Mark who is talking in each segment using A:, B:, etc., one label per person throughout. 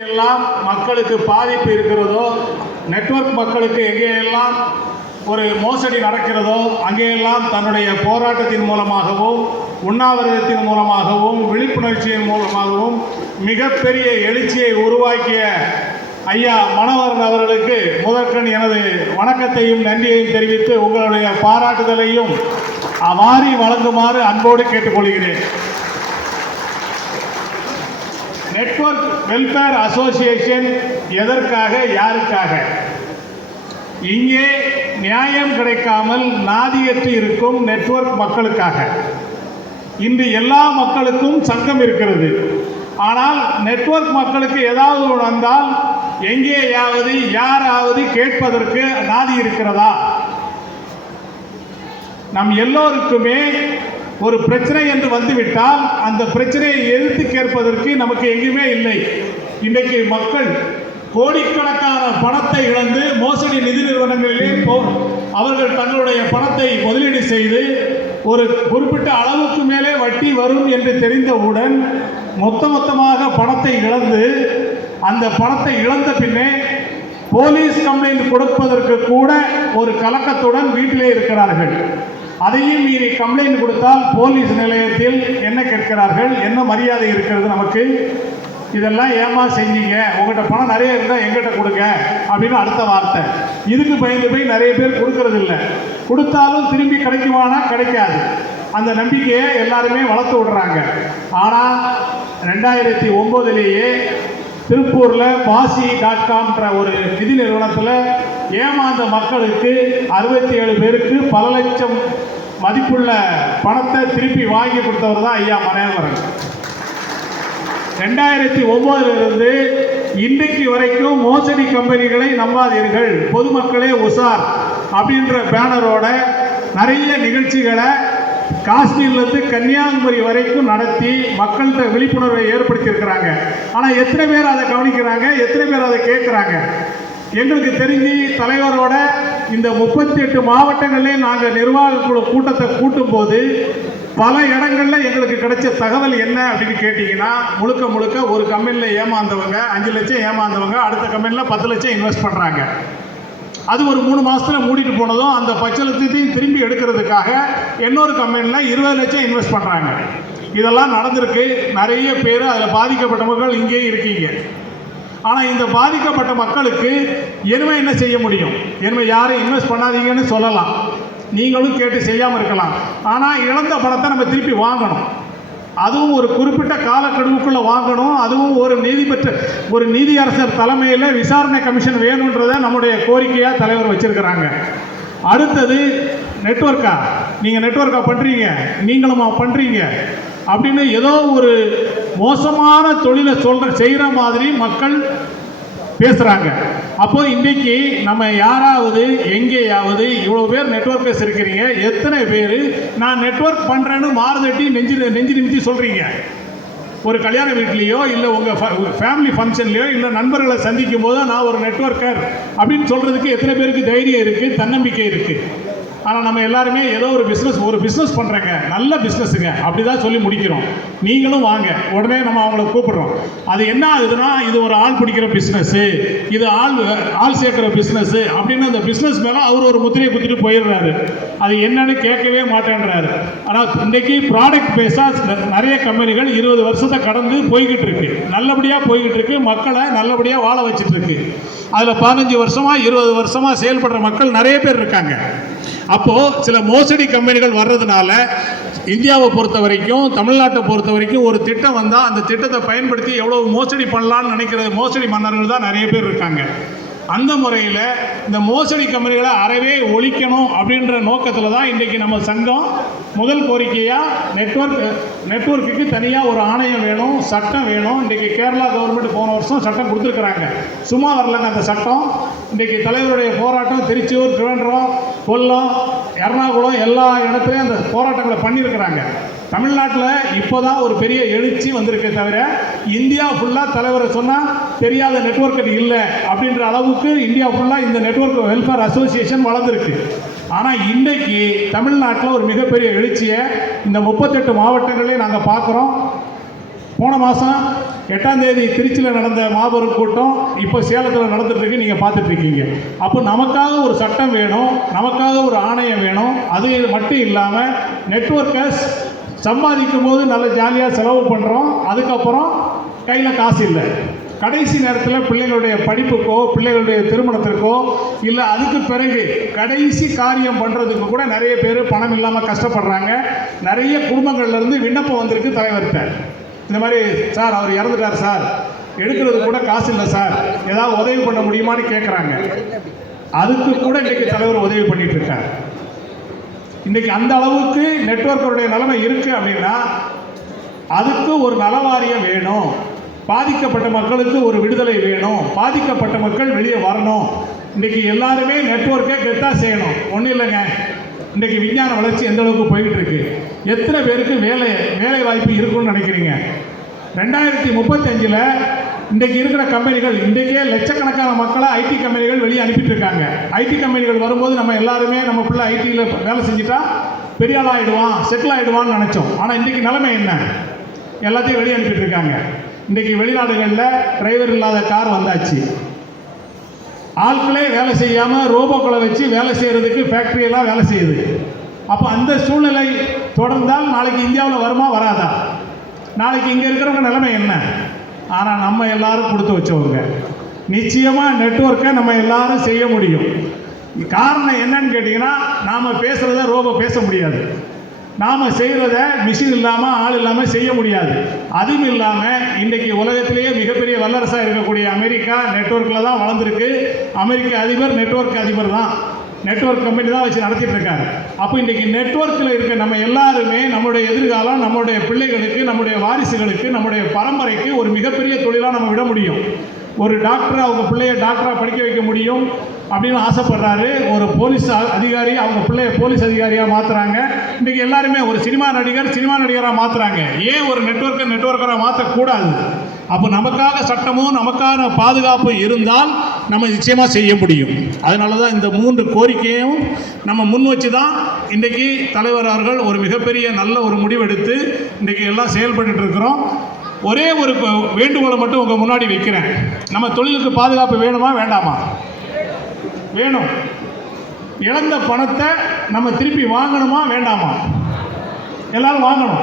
A: எல்லாம் மக்களுக்கு பாதிப்பு இருக்கிறதோ நெட்வொர்க் மக்களுக்கு எங்கேயெல்லாம் ஒரு மோசடி நடக்கிறதோ அங்கேயெல்லாம் தன்னுடைய போராட்டத்தின் மூலமாகவும் உண்ணாவிரதத்தின் மூலமாகவும் விழிப்புணர்ச்சியின் மூலமாகவும் மிகப்பெரிய எழுச்சியை உருவாக்கிய ஐயா மனோகரன் அவர்களுக்கு முதற்கண் எனது வணக்கத்தையும் நன்றியையும் தெரிவித்து உங்களுடைய பாராட்டுதலையும் அவாரி வழங்குமாறு அன்போடு கேட்டுக்கொள்கிறேன். நெட்வொர்க் வெல்ஃபேர் அசோசியேஷன் எதற்காக யாருக்காக? இங்கே நியாயம் கிடைக்காமல் நாதியற்று இருக்கும் நெட்வொர்க் மக்களுக்காக. இன்று எல்லா மக்களுக்கும் சங்கம் இருக்கிறது. ஆனால் நெட்வொர்க் மக்களுக்கு ஏதாவது வந்தால் எங்கேயாவது யாராவது கேட்பதற்கு நாதி இருக்கிறதா? நம் எல்லோருக்குமே ஒரு பிரச்சனை என்று வந்துவிட்டால் அந்த பிரச்சனையை எதிர்த்து கேட்பதற்கு நமக்கு எங்குமே இல்லை. இன்றைக்கு மக்கள் கோடிக்கணக்கான பணத்தை இழந்து மோசடி நிதி நிறுவனங்களிலே போ அவர்கள் தங்களுடைய பணத்தை முதலீடு செய்து ஒரு குறிப்பிட்ட அளவுக்கு மேலே வட்டி வரும் என்று தெரிந்தவுடன் மொத்த மொத்தமாக பணத்தை இழந்து அந்த பணத்தை இழந்த பின்னே போலீஸ் கம்ப்ளைண்ட் கொடுப்பதற்கு கூட ஒரு கலக்கத்துடன் வீட்டிலே இருக்கிறார்கள். அதையும் மீறி கம்ப்ளைண்ட் கொடுத்தால் போலீஸ் நிலையத்தில் என்ன கேட்கிறார்கள்? என்ன மரியாதை இருக்கிறது நமக்கு? இதெல்லாம் ஏமா செஞ்சீங்க? உங்கள்கிட்ட பணம் நிறைய இருந்தால் எங்கிட்ட கொடுங்க அப்படின்னு அடுத்த வார்த்தை. இதுக்கு பயந்து போய் நிறைய பேர் கொடுக்கறது இல்லை கொடுத்தாலும் திரும்பி கிடைக்குமானா கிடைக்காது. அந்த நம்பிக்கையை எல்லாருமே வளர்த்து விடுறாங்க. ஆனால் ரெண்டாயிரத்தி ஒம்போதுலேயே திருப்பூரில் பாசி டாட் காம்ன்ற ஒரு நிதி நிறுவனத்தில் ஏமாந்த மக்களுக்கு அறுபத்தி ஏழு பேருக்கு பல லட்சம் மதிப்புள்ள பணத்தை திருப்பி வாங்கி கொடுத்தவர் தான் ஐயா மனோகரன். ரெண்டாயிரத்தி ஒம்போதிலிருந்து இன்றைக்கு வரைக்கும் மோசடி கம்பெனிகளை நம்பாதீர்கள். பொதுமக்களே உஷார் அப்படின்ற பேனரோட நிறைய நிகழ்ச்சிகளை காஷ்மீர்லேருந்து கன்னியாகுமரி வரைக்கும் நடத்தி மக்கள்கிட்ட விழிப்புணர்வை ஏற்படுத்தியிருக்கிறாங்க. ஆனால் எத்தனை பேர் அதை கவனிக்கிறாங்க? எத்தனை பேர் அதை கேட்குறாங்க? எங்களுக்கு தெரிஞ்சு தலைவரோட இந்த முப்பத்தி எட்டு மாவட்டங்கள்லேயும் நாங்கள் நிர்வாக குழு கூட்டத்தை கூட்டும்போது பல இடங்களில் எங்களுக்கு கிடைச்ச தகவல் என்ன அப்படின்னு கேட்டிங்கன்னா முழுக்க முழுக்க ஒரு கம்பெனியில் ஏமாந்தவங்க அஞ்சு லட்சம் ஏமாந்தவங்க அடுத்த கம்பெனியில் பத்து லட்சம் இன்வெஸ்ட் பண்ணுறாங்க அது ஒரு மூணு மாதத்தில் மூடிட்டு போனதும் அந்த பச்சை லட்சத்தையும் திரும்பி எடுக்கிறதுக்காக இன்னொரு கம்பெனியில் இருபது லட்சம் இன்வெஸ்ட் பண்ணுறாங்க இதெல்லாம் நடந்திருக்கு. நிறைய பேர் அதில் பாதிக்கப்பட்டவர்கள் இங்கேயும் இருக்கீங்க. ஆனால் இந்த பாதிக்கப்பட்ட மக்களுக்கு இனிமே என்ன செய்ய முடியும்? இனிமே யாரும் இன்வெஸ்ட் பண்ணாதீங்கன்னு சொல்லலாம். நீங்களும் கேட்டு செய்யாமல் இருக்கலாம். ஆனால் இழந்த பணத்தை நம்ம திருப்பி வாங்கணும். அதுவும் ஒரு குறிப்பிட்ட காலக்கெடுவுக்குள்ளே வாங்கணும். அதுவும் ஒரு நீதிபற்ற ஒரு நீதியரசர் தலைமையில் விசாரணை கமிஷன் வேணுன்றதை நம்முடைய கோரிக்கையாக தலைவர் வச்சுருக்கிறாங்க. அடுத்தது நெட்ஒர்க்கா நீங்கள் நெட்ஒர்க்காக பண்ணுறீங்க நீங்களும் பண்ணுறீங்க அப்படின்னு ஏதோ ஒரு மோசமான தொழிலை சொல்ற செய்கிற மாதிரி மக்கள் பேசுகிறாங்க அப்போ இன்றைக்கு நம்ம யாராவது எங்கேயாவது இவ்வளோ பேர் நெட்ஒர்க் பேசிருக்கிறீங்க. எத்தனை பேர் நான் நெட்ஒர்க் பண்ணுறேன்னு மாறுதட்டி நெஞ்சு நெஞ்சு நிமித்தி சொல்கிறீங்க ஒரு கல்யாண வீட்லேயோ இல்லை உங்கள் ஃபேமிலி ஃபங்க்ஷன்லேயோ இல்லை நண்பர்களை சந்திக்கும் போதோ நான் ஒரு நெட்ஒர்க்கர் அப்படின்னு சொல்கிறதுக்கு எத்தனை பேருக்கு தைரியம் இருக்குது தன்னம்பிக்கை இருக்குது ஆனால் நம்ம எல்லாருமே ஏதோ ஒரு பிஸ்னஸ் ஒரு பிஸ்னஸ் பண்ணுறேங்க நல்ல பிஸ்னஸுங்க அப்படி தான் சொல்லி முடிக்கிறோம். நீங்களும் வாங்க. உடனே நம்ம அவங்கள கூப்பிடுறோம். அது என்ன ஆகுதுன்னா இது ஒரு ஆள் பிடிக்கிற பிஸ்னஸ்ஸு இது ஆள் ஆள் சேர்க்குற பிஸ்னஸ்ஸு அப்படின்னு அந்த பிஸ்னஸ் மேலே அவர் ஒரு முத்திரையை குத்திட்டு போயிடுறாரு. அது என்னன்னு கேட்கவே மாட்டேன்றாரு. ஆனால் இன்றைக்கி ப்ராடக்ட் பேஸாக நிறைய கம்பெனிகள் இருபது வருஷத்தை கடந்து போய்கிட்டு இருக்கு. நல்லபடியாக போய்கிட்டு இருக்கு. மக்களை நல்லபடியாக வாழ வச்சுட்டு இருக்கு. அதில் பதினஞ்சு வருஷமாக இருபது வருஷமாக செயல்படுற மக்கள் நிறைய பேர் இருக்காங்க. அப்போது சில மோசடி கம்பெனிகள் வர்றதுனால இந்தியாவை பொறுத்த வரைக்கும் தமிழ்நாட்டை பொறுத்த வரைக்கும் ஒரு திட்டம் வந்தால் அந்த திட்டத்தை பயன்படுத்தி எவ்வளோ மோசடி பண்ணலான்னு நினைக்கிற மோசடி மன்னர்கள் தான் நிறைய பேர் இருக்காங்க. அந்த முறையில் இந்த மோசடி கம்பெனிகளை அறவே ஒழிக்கணும் அப்படின்ற நோக்கத்தில் தான் இன்றைக்கி நம்ம சங்கம் முதல் கோரிக்கையாக நெட்வொர்க் நெட்வொர்க்குக்கு தனியாக ஒரு ஆணையம் வேணும் சட்டம் வேணும். இன்றைக்கி கேரளா கவர்மெண்ட் போன வருஷம் சட்டம் கொடுத்துருக்குறாங்க. சும்மா வரலங்க அந்த சட்டம். இன்றைக்கி தலைவருடைய போராட்டம் திருச்சூர் திருவன்றம் கொல்லம் எர்ணாகுளம் எல்லா இடத்துலையும் அந்த போராட்டங்களை பண்ணியிருக்கிறாங்க. தமிழ்நாட்டில் இப்போ தான் ஒரு பெரிய எழுச்சி வந்திருக்கே தவிர இந்தியா ஃபுல்லாக தலைவரை சொன்னால் தெரியாத நெட்வொர்க் இல்லை அப்படின்ற அளவுக்கு இந்தியா ஃபுல்லாக இந்த நெட்வொர்க் வெல்ஃபேர் அசோசியேஷன் வளர்ந்துருக்கு. ஆனால் இன்றைக்கு தமிழ்நாட்டில் ஒரு மிகப்பெரிய எழுச்சியை இந்த முப்பத்தெட்டு மாவட்டங்களையும் நாங்கள் பார்க்குறோம் போன மாதம் எட்டாம் தேதி திருச்சியில் நடந்த மாபெரும் கூட்டம் இப்போ சேலத்தில் நடந்துட்டுருக்கு நீங்கள் பார்த்துட்ருக்கீங்க அப்போ நமக்காக ஒரு சட்டம் வேணும் நமக்காக ஒரு ஆணையம் வேணும் அது மட்டும் இல்லாமல் நெட்வொர்க்கர்ஸ் சம்பாதிக்கும் போது நல்ல ஜாலியாக செலவு பண்ணுறோம் அதுக்கப்புறம் கையில் காசு இல்லை. கடைசி நேரத்தில் பிள்ளைகளுடைய படிப்புக்கோ பிள்ளைகளுடைய திருமணத்திற்கோ இல்லை அதுக்கு பிறகு கடைசி காரியம் பண்ணுறதுக்கு கூட நிறைய பேர் பணம் இல்லாமல் கஷ்டப்படுறாங்க. நிறைய குடும்பங்கள்லேருந்து விண்ணப்பம் வந்திருக்கு தலைவர்கிட்ட. இந்த மாதிரி சார் அவர் இறந்துட்டார் சார். எடுக்கிறது கூட காசு இல்லை சார். ஏதாவது உதவி பண்ண முடியுமான்னு கேட்குறாங்க அதுக்கு கூட இன்றைக்கு தலைவர் உதவி பண்ணிட்டு இருக்கார். இன்னைக்கு அந்த அளவுக்கு நெட்ஒர்க்கருடைய நிலைமை இருக்கு அப்படின்னா அதுக்கு ஒரு நலவாரியம் வேணும். பாதிக்கப்பட்ட மக்களுக்கு ஒரு விடுதலை வேணும். பாதிக்கப்பட்ட மக்கள் வெளியே வரணும். இன்னைக்கு எல்லாருமே நெட்வொர்க்கை கெட்டாக செய்யணும். ஒன்றும் இல்லைங்க. இன்னைக்கு விஞ்ஞான வளர்ச்சி எந்த அளவுக்கு போய்கிட்டு இருக்கு? எத்தனை பேருக்கு வேலை வேலை வாய்ப்பு இருக்குன்னு நினைக்கிறீங்க? ரெண்டாயிரத்தி முப்பத்தஞ்சில் இன்றைக்கு இருக்கிற கம்பெனிகள் இன்றைக்கே லட்சக்கணக்கான மக்களை ஐடி கம்பெனிகள் வெளியே அனுப்பிட்டு இருக்காங்க ஐடி கம்பெனிகள் வரும்போது நம்ம எல்லாருமே நம்ம பிள்ளை ஐடியில் வேலை செஞ்சுட்டா பெரிய ஆள் ஆகிடுவான் செட்டில் ஆகிடுவான்னு நினச்சோம். ஆனால் இன்றைக்கி நிலைமை என்ன? எல்லாத்தையும் வெளியே அனுப்பிட்டு இருக்காங்க இன்றைக்கி வெளிநாடுகளில் டிரைவர் இல்லாத கார் வந்தாச்சு. ஆட்களே வேலை செய்யாமல் ரோபோக்களை வச்சு வேலை செய்கிறதுக்கு ஃபேக்ட்ரியெல்லாம் வேலை செய்யுது. அப்போ அந்த சூழ்நிலை தொடர்ந்தால் நாளைக்கு இந்தியாவில் வருமா வராதா? நாளைக்கு இங்கே இருக்கிறவங்க நிலைமை என்ன? ஆனால் நம்ம எல்லாரும் கொடுத்து வச்சவங்க. நிச்சயமாக நெட்ஒர்க்கை நம்ம எல்லாரும் செய்ய முடியும். காரணம் என்னன்னு கேட்டிங்கன்னா நாம் பேசுகிறத ரோபோ பேச முடியாது. நாம் செய்கிறத மிஷின் இல்லாமல் ஆள் இல்லாமல் செய்ய முடியாது. அதுவும் இல்லாமல் இன்றைக்கி உலகத்திலேயே மிகப்பெரிய வல்லரசாக இருக்கக்கூடிய அமெரிக்கா நெட்வொர்க்கில் தான் வளர்ந்துருக்கு. அமெரிக்க அதிபர் நெட்வொர்க் அதிபர் தான். நெட்வொர்க் கம்பெனி தான் வச்சு நடத்திட்டு இருக்காரு அப்போ இன்றைக்கி நெட்வொர்க்கில் இருக்க நம்ம எல்லாருமே நம்முடைய எதிர்காலம் நம்முடைய பிள்ளைகளுக்கு நம்முடைய வாரிசுகளுக்கு நம்முடைய பரம்பரைக்கு ஒரு மிகப்பெரிய தொழிலாக நம்ம விட முடியும். ஒரு டாக்டர் அவங்க பிள்ளைய டாக்டராக படிக்க வைக்க முடியும் அப்படின்னு ஆசைப்படுறாரு. ஒரு போலீஸ் அதிகாரி அவங்க பிள்ளைய போலீஸ் அதிகாரியாக மாற்றுறாங்க இன்றைக்கி எல்லாருமே ஒரு சினிமா நடிகர் சினிமா நடிகராக மாற்றுறாங்க ஏன் ஒரு நெட்வொர்க்கை நெட்ஒர்க்கராக மாற்றக்கூடாது அப்போ நமக்காக சட்டமும் நமக்கான பாதுகாப்பும் இருந்தால் நம்ம நிச்சயமாக செய்ய முடியும். அதனால தான் இந்த மூன்று கோரிக்கையும் நம்ம முன் வச்சு தான் இன்றைக்கி தலைவர் அவர்கள் ஒரு மிகப்பெரிய நல்ல ஒரு முடிவெடுத்து இன்றைக்கி எல்லாம் செயல்பட்டுட்டு இருக்கிறோம். ஒரே ஒரு வேண்டுகோளை மட்டும் உங்கள் முன்னாடி வைக்கிறேன். நம்ம தொழிலுக்கு பாதுகாப்பு வேணுமா வேண்டாமா? வேணும். இழந்த பணத்தை நம்ம திருப்பி வாங்கணுமா வேண்டாமா? எல்லாரும் வாங்கணும்.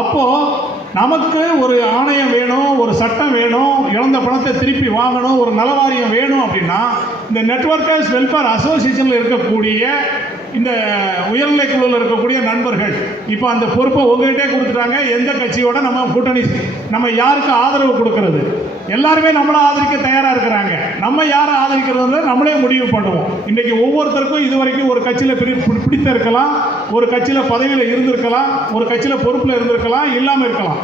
A: அப்போது நமக்கு ஒரு ஆணையம் வேணும் ஒரு சட்டம் வேணும் இழந்த பணத்தை திருப்பி வாங்கணும் ஒரு நலவாரியம் வேணும் அப்படின்னா இந்த நெட்ஒர்க்கர்ஸ் வெல்ஃபேர் அசோசியேஷனில் இருக்கக்கூடிய இந்த உயர்நிலை குழுவில் இருக்கக்கூடிய நண்பர்கள் இப்போ அந்த பொறுப்பை உங்ககிட்டே கொடுத்துட்டாங்க எந்த கட்சியோட நம்ம கூட்டணி நம்ம யாருக்கு ஆதரவு கொடுக்கறது? எல்லாருமே நம்மளை ஆதரிக்க தயாராக இருக்கிறாங்க. நம்ம யாரை ஆதரிக்கிறதுல நம்மளே முடிவு பண்ணுவோம். இன்றைக்கி ஒவ்வொருத்தருக்கும் இது வரைக்கும் ஒரு கட்சியில் பிடி பிடித்திருக்கலாம் பிடித்த இருக்கலாம் ஒரு கட்சியில் பதவியில் இருந்திருக்கலாம் ஒரு கட்சியில் பொறுப்பில் இருந்திருக்கலாம் இல்லாமல் இருக்கலாம்.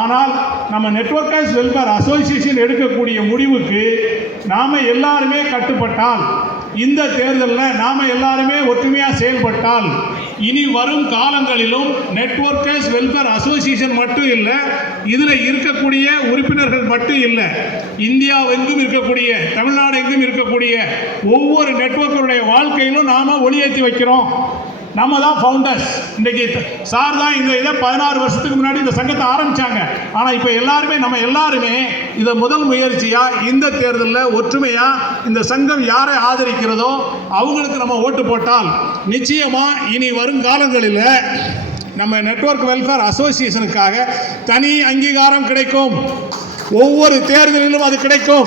A: ஆனால் நம்ம நெட்வொர்க்கர்ஸ் வெல்ஃபேர் அசோசியேஷன் எடுக்கக்கூடிய முடிவுக்கு நாம் எல்லாருமே கட்டுப்பட்டால் இந்த தேர்தலில் நாம் எல்லாருமே ஒற்றுமையாக செயல்பட்டால் இனி வரும் காலங்களிலும் நெட்ஒர்க்கர்ஸ் வெல்ஃபேர் அசோசியேஷன் மட்டும் இல்லை இதில் இருக்கக்கூடிய உறுப்பினர்கள் மட்டும் இல்லை இந்தியா எங்கும் இருக்கக்கூடிய தமிழ்நாடு எங்கும் இருக்கக்கூடிய ஒவ்வொரு நெட்ஒர்க்கருடைய வாழ்க்கையிலும் நாம் ஒளியேற்றி வைக்கிறோம். நம்ம தான் ஃபவுண்டர்ஸ் இன்றைக்கி சார் தான் இந்த இதை பதினாறு வருஷத்துக்கு முன்னாடி இந்த சங்கத்தை ஆரம்பித்தாங்க ஆனால் இப்போ எல்லாருமே நம்ம எல்லாருமே இதை முதல் முயற்சியாக இந்த தேர்தலில் ஒற்றுமையாக இந்த சங்கம் யாரை ஆதரிக்கிறதோ அவங்களுக்கு நம்ம ஓட்டு போட்டால் நிச்சயமாக இனி வருங்காலங்களில் நம்ம நெட்வொர்க் வெல்ஃபேர் அசோசியேஷனுக்காக தனி அங்கீகாரம் கிடைக்கும். ஒவ்வொரு தேர்தலிலும் அது கிடைக்கும்.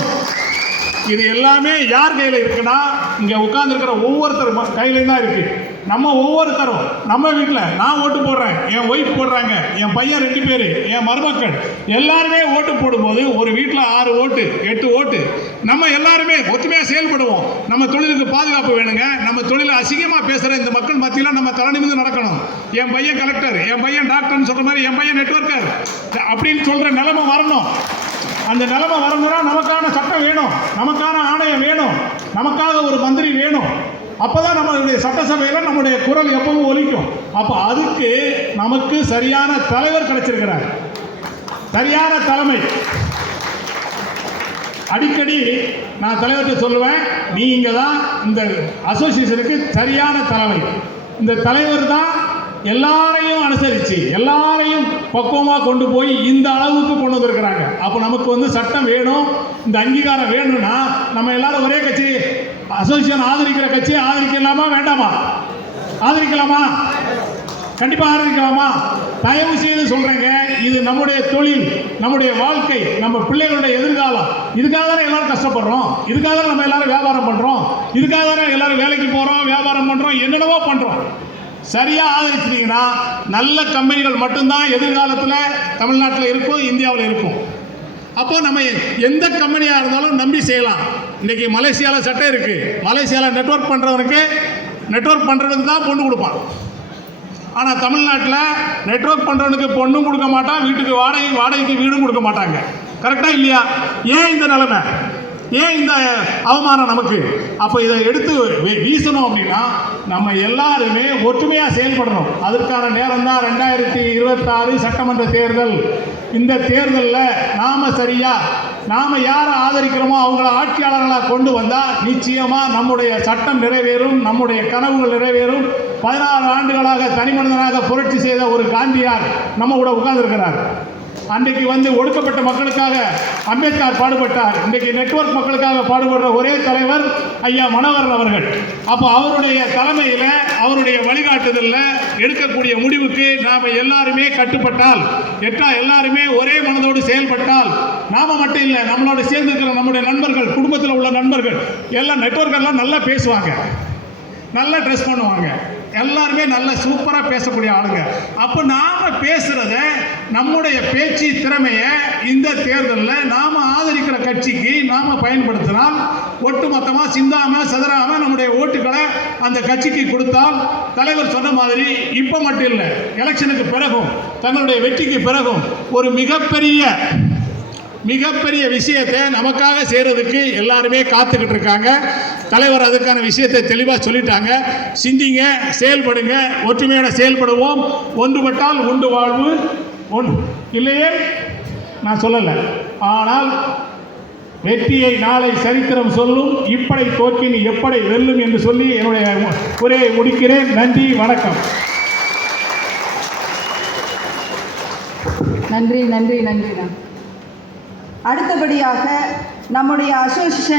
A: இது எல்லாமே யார் கையில் இருக்குன்னா இங்கே உட்காந்துருக்கிற ஒவ்வொருத்தர் கையிலையும் தான் இருக்குது நம்ம ஒவ்வொருத்தரும் நம்ம வீட்டில் நான் ஓட்டு போடுறேன் என் ஒய்ஃப் போடுறாங்க என் பையன் ரெண்டு பேர் என் மருமக்கள் எல்லாருமே ஓட்டு போடும்போது ஒரு வீட்டில் ஆறு ஓட்டு எட்டு ஓட்டு நம்ம எல்லாருமே ஒத்துமையாக செயல்படுவோம். நம்ம தொழிலுக்கு பாதுகாப்பு வேணுங்க நம்ம தொழிலை அசிங்கமாக பேசுகிற இந்த மக்கள் மத்தியில் நம்ம தலைநிமிந்து நடக்கணும். என் பையன் கலெக்டர் என் பையன் டாக்டர்னு சொல்கிற மாதிரி என் பையன் நெட்ஒர்க்கர் அப்படின்னு சொல்கிற நிலைமை வரணும். அந்த நிலைமை வரணும்னா நமக்கான சட்டம் வேணும் நமக்கான ஆணையம் வேணும் நமக்காக ஒரு மந்திரி வேணும். அப்பதான் நம்மளுடைய சட்டசபையில் நம்முடைய குரல் எப்பவும் ஒலிக்கும். அப்போ அதுக்கு நமக்கு சரியான தலைவர் கிடைச்சிருக்கிறார். சரியான தலைமை. அடிக்கடி நான் தலைவர்கிட்ட சொல்லுவேன் நீங்க தான் இந்த அசோசியேஷனுக்கு சரியான தலைமை. இந்த தலைவர் தான் எல்லாரையும் அனுசரித்து எல்லாரையும் பக்குவமாக கொண்டு போய் இந்த அளவுக்கு கொண்டு வந்திருக்கிறாங்க. அப்போ நமக்கு வந்து சட்டம் வேணும் இந்த அங்கீகாரம் வேணும்னா நம்ம எல்லாரும் ஒரே கட்சி அசோசியேஷன் ஆதரிக்கிற கட்சியை ஆதரிக்கலாமா வேண்டாமா? ஆதரிக்கலாமா? கண்டிப்பாக ஆதரிக்கலாமா? தயவு செய்து சொல்றேங்க இது நம்முடைய தொழில் நம்முடைய வாழ்க்கை நம்ம பிள்ளைகளுடைய எதிர்காலம். இதுக்காக தானே எல்லாரும் கஷ்டப்படுறோம்? இதுக்காக தானே நம்ம எல்லாரும் வியாபாரம் பண்றோம்? இதுக்காக தானே எல்லாரும் வேலைக்கு போறோம் வியாபாரம் பண்றோம் என்னென்னவோ பண்றோம். சரியா ஆதரிச்சிட்டீங்கன்னா நல்ல கம்பெனிகள் மட்டும்தான் எதிர்காலத்தில் தமிழ்நாட்டில் இருக்கும் இந்தியாவில் இருக்கும். அப்போ நம்ம எந்த கம்பெனியாக இருந்தாலும் நம்பி செய்யலாம். இன்றைக்கி மலேசியாவில் சட்டம் இருக்குது மலேசியாவில் நெட்ஒர்க் பண்ணுறவனுக்கு நெட்வொர்க் பண்ணுறதுக்கு தான் பொண்ணு கொடுப்பான். ஆனால் தமிழ்நாட்டில் நெட்ஒர்க் பண்ணுறவனுக்கு பொண்ணும் கொடுக்க மாட்டான் வீட்டுக்கு வாடகை வாடகைக்கு வீடும் கொடுக்க மாட்டாங்க. கரெக்டாக இல்லையா? ஏன் இந்த நிலமை? ஏன் இந்த அவமானம் நமக்கு? அப்போ இதை எடுத்து வீசணும் அப்படின்னா நம்ம எல்லாருமே ஒற்றுமையாக செயல்படணும். அதற்கான நேரம் தான் ரெண்டாயிரத்தி இருபத்தாறு சட்டமன்ற தேர்தல். இந்த தேர்தலில் நாம் சரியா நாம் யாரை ஆதரிக்கிறோமோ அவங்கள ஆட்சியாளர்களாக கொண்டு வந்தால் நிச்சயமாக நம்முடைய சட்டம் நிறைவேறும் நம்முடைய கனவுகள் நிறைவேறும். பதினாறு ஆண்டுகளாக தனிமனிதனாக புரட்சி செய்த ஒரு காந்தியார் நம்ம கூட உட்கார்ந்துருக்கிறார். அன்றைக்கு வந்து ஒடுக்கப்பட்ட மக்களுக்காக அம்பேத்கர் பாடுபட்டார். இன்றைக்கு நெட்வொர்க் மக்களுக்காக பாடுபடுற ஒரே தலைவர் ஐயா மனோகரன் அவர்கள். அப்போ அவருடைய தலைமையில் அவருடைய வழிகாட்டுதலில் எடுக்கக்கூடிய முடிவுக்கு நாம் எல்லாருமே கட்டுப்பட்டால் எட்டா எல்லாருமே ஒரே மனதோடு செயல்பட்டால் நாம் மட்டும் இல்லை நம்மளோட சேர்ந்துருக்கிற நம்முடைய நண்பர்கள் குடும்பத்தில் உள்ள நண்பர்கள் எல்லாம் நெட்வொர்க்கெல்லாம் நல்லா பேசுவாங்க. நல்லா ட்ரெஸ் பண்ணுவாங்க. எல்லாருமே நல்ல சூப்பராக பேசக்கூடிய ஆளுங்க. அப்போ நாம் பேசுகிறத நம்முடைய பேச்சு திறமையை இந்த தேர்தலில் நாம் ஆதரிக்கிற கட்சிக்கு நாம் பயன்படுத்தினால் ஒட்டுமொத்தமாக சிந்தாமல் சிதறாமல் நம்முடைய ஓட்டுகளை அந்த கட்சிக்கு கொடுத்தால் தலைவர் சொன்ன மாதிரி இப்போ மட்டும் இல்லை எலெக்ஷனுக்கு பிறகும் தங்களுடைய வெற்றிக்கு பிறகும் ஒரு மிகப்பெரிய மிகப்பெரிய விஷயத்தை நமக்காக செய்கிறதுக்கு எல்லாருமே காத்துக்கிட்டு இருக்காங்க தலைவர் அதுக்கான விஷயத்தை தெளிவாக சொல்லிட்டாங்க. சிந்திங்க செயல்படுங்க ஒற்றுமையோட செயல்படுவோம். ஒன்றுபட்டால் உண்டு வாழ்வு ஒன் இல்லையே? நான் சொல்லலை. ஆனால் வெற்றியை நாளை சரித்திரம் சொல்லும் இப்படை தோற்கின் எப்படை வெல்லும் என்று சொல்லி என்னுடைய உரையை முடிக்கிறேன். நன்றி வணக்கம்.
B: நன்றி நன்றி நன்றி. அடுத்தபடியாக நம்முடைய அசோசியேஷன்